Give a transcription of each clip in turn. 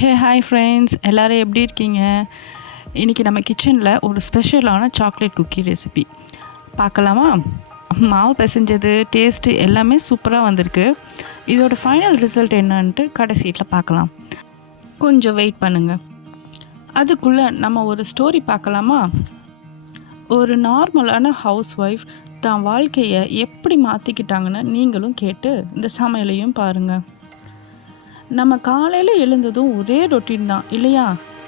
Hi friends, எல்லோரும் எப்படி இருக்கீங்க? இன்றைக்கி நம்ம கிச்சனில் ஒரு ஸ்பெஷலான சாக்லேட் குக்கி ரெசிபி பார்க்கலாமா? மாவு பிசைஞ்சது, டேஸ்ட்டு எல்லாமே சூப்பராக வந்திருக்கு. இதோட ஃபைனல் ரிசல்ட் என்னன்ட்டு கடைசியில் பார்க்கலாம். கொஞ்சம் வெயிட் பண்ணுங்கள். அதுக்குள்ளே நம்ம ஒரு ஸ்டோரி பார்க்கலாமா? ஒரு நார்மலான ஹவுஸ் ஒய்ஃப் தான் வாழ்க்கையை எப்படி மாற்றிக்கிட்டாங்கன்னு நீங்களும் கேட்டு இந்த சமையலையும் பாருங்கள். நம்ம காலையில் எழுந்ததும் ஒரே ரொட்டீன் தான் இல்லையா?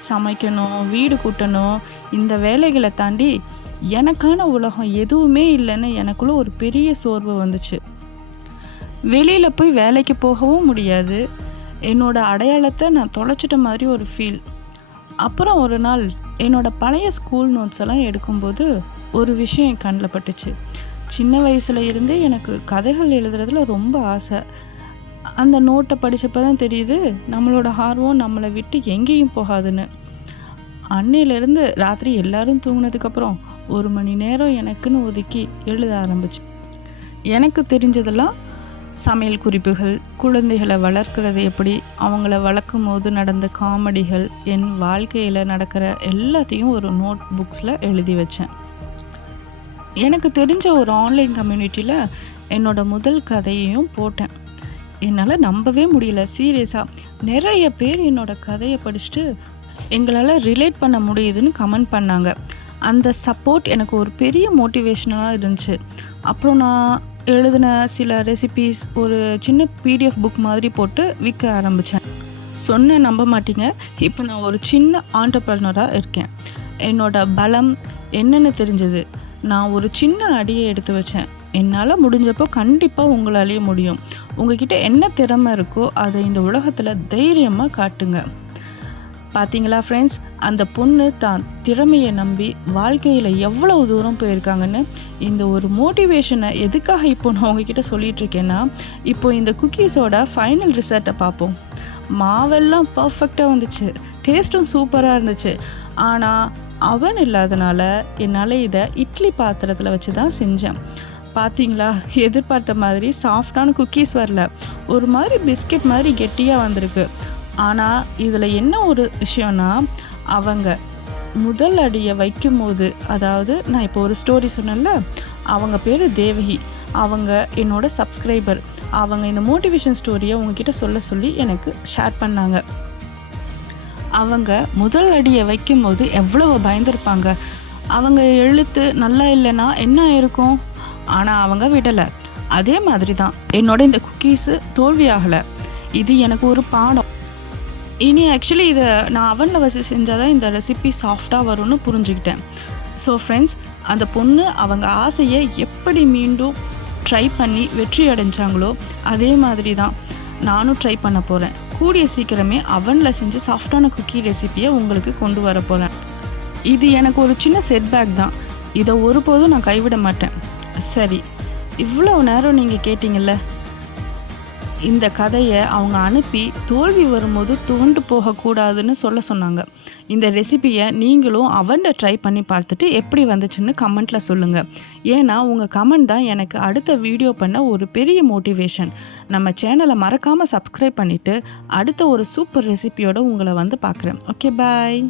சமைக்கணும், வீடு கூட்டணும், இந்த வேலைகளை தாண்டி எனக்கான உலகம் எதுவுமே இல்லைன்னு எனக்குள்ளே ஒரு பெரிய சோர்வு வந்துச்சு. வெளியில் போய் வேலைக்கு போகவும் முடியாது. என்னோடய அடையாளத்தை நான் தொலைச்சிட்ட மாதிரி ஒரு ஃபீல். அப்புறம் ஒரு நாள் என்னோடய பழைய ஸ்கூல் நோட்ஸ் எல்லாம் எடுக்கும்போது ஒரு விஷயம் என் கண்ணில் பட்டுச்சு. சின்ன வயசில் இருந்தே எனக்கு கதைகள் எழுதுறதுல ரொம்ப ஆசை. அந்த நோட்டை படித்தப்போ தான் தெரியுது நம்மளோட ஆர்வம் நம்மளை விட்டு எங்கேயும் போகாதுன்னு. அன்னையிலேருந்து ராத்திரி எல்லோரும் தூங்கினதுக்கப்புறம் 1 மணி நேரம் எனக்குன்னு ஒதுக்கி எழுத ஆரம்பிச்சு. எனக்கு தெரிஞ்சதெல்லாம் சமையல் குறிப்புகள், குழந்தைகளை வளர்க்குறது எப்படி, அவங்கள வளர்க்கும் போது நடந்த காமெடிகள், என் வாழ்க்கையில் நடக்கிற எல்லாத்தையும் ஒரு நோட் புக்ஸில் எழுதி வச்சேன். எனக்கு தெரிஞ்ச ஒரு ஆன்லைன் கம்யூனிட்டியில் என்னோட முதல் கதையையும் போட்டேன். என்னால் நம்பவே முடியல, சீரியஸாக. நிறைய பேர் என்னோடய கதையை படிச்சுட்டு எங்களால் ரிலேட் பண்ண முடியுதுன்னு கமெண்ட் பண்ணாங்க. அந்த சப்போர்ட் எனக்கு ஒரு பெரிய மோட்டிவேஷனாக இருந்துச்சு. அப்புறம் நான் எழுதின சில ரெசிபீஸ் ஒரு சின்ன பிடிஎஃப் புக் மாதிரி போட்டு விற்க ஆரம்பித்தேன். சொன்ன நம்ப மாட்டீங்க, இப்போ நான் ஒரு சின்ன ஆண்டர்ப்ரனராக இருக்கேன். என்னோடய பலம் என்னென்னு தெரிஞ்சது. நான் ஒரு சின்ன அடியை எடுத்து வச்சேன். என்னால் முடிஞ்சப்போ கண்டிப்பாக உங்களாலேயே முடியும். உங்ககிட்ட என்ன திறமை இருக்கோ அதை இந்த உலகத்தில் தைரியமாக காட்டுங்க. பார்த்தீங்களா ஃப்ரெண்ட்ஸ், அந்த பொண்ணு தான் திறமையை நம்பி வாழ்க்கையில் எவ்வளவு தூரம் போயிருக்காங்கன்னு. இந்த ஒரு மோட்டிவேஷனை எதுக்காக இப்போ நான் உங்ககிட்ட சொல்லிகிட்ருக்கேன்னா, இப்போ இந்த குக்கீஸோட ஃபைனல் ரிசல்ட்டை பார்ப்போம். மாவெல்லாம் பர்ஃபெக்டாக வந்துச்சு, டேஸ்ட்டும் சூப்பராக இருந்துச்சு. ஆனால் அவன் இல்லாதனால என்னால் இதை இட்லி பாத்திரத்தில் வச்சு தான் செஞ்சேன். பார்த்தீங்களா, எதிர்பார்த்த மாதிரி சாஃப்டான குக்கீஸ் வரல, ஒரு மாதிரி பிஸ்கெட் மாதிரி கெட்டியாக வந்திருக்கு. ஆனால் இதில் என்ன ஒரு விஷயம்னா, அவங்க முதல் அடியை வைக்கும்போது, அதாவது நான் இப்போ ஒரு ஸ்டோரி சொன்னேன்ல, அவங்க பேர் தேவகி. அவங்க என்னோட சப்ஸ்கிரைபர். அவங்க இந்த மோட்டிவேஷன் ஸ்டோரியை உங்ககிட்ட சொல்ல சொல்லி எனக்கு ஷேர் பண்ணாங்க. அவங்க முதல் அடியை வைக்கும்போது எவ்வளவு பயந்துருப்பாங்க. அவங்க எழுத்து நல்லா இல்லைன்னா என்ன இருக்கும்? ஆனால் அவங்க விடலை. அதே மாதிரி தான் என்னோட இந்த குக்கீஸு தோல்வியாகலை. இது எனக்கு ஒரு பாடம். இனி ஆக்சுவலி இதை நான் அவனில் வச்சு செஞ்சால் தான் இந்த ரெசிபி சாஃப்டாக வரும்னு புரிஞ்சுக்கிட்டேன். ஸோ ஃப்ரெண்ட்ஸ், அந்த பொண்ணு அவங்க ஆசையை எப்படி மீண்டும் ட்ரை பண்ணி வெற்றி அடைஞ்சாங்களோ அதே மாதிரி தான் நானும் ட்ரை பண்ண போகிறேன். கூடிய சீக்கிரமே அவனில் செஞ்சு சாஃப்டான குக்கி ரெசிப்பியை உங்களுக்கு கொண்டு வர போகிறேன். இது எனக்கு ஒரு சின்ன செட்பேக் தான். இதை ஒருபோதும் நான் கைவிட மாட்டேன். சரி, இவ்வளோ நேரம் நீங்கள் கேட்டிங்கல்ல, இந்த கதையை அவங்க அனுப்பி தோல்வி வரும்போது துவண்டு போகக்கூடாதுன்னு சொன்னாங்க. இந்த ரெசிபியை நீங்களும் அவன்கிட்ட ட்ரை பண்ணி பார்த்துட்டு எப்படி வந்துச்சுன்னு கமெண்ட்டில் சொல்லுங்கள். ஏன்னா உங்கள் கமெண்ட் தான் எனக்கு அடுத்த வீடியோ பண்ண ஒரு பெரிய மோட்டிவேஷன். நம்ம சேனலை மறக்காமல் சப்ஸ்கிரைப் பண்ணிவிட்டு அடுத்த ஒரு சூப்பர் ரெசிபியோடு உங்களை வந்து பார்க்குறேன். ஓகே, பாய்.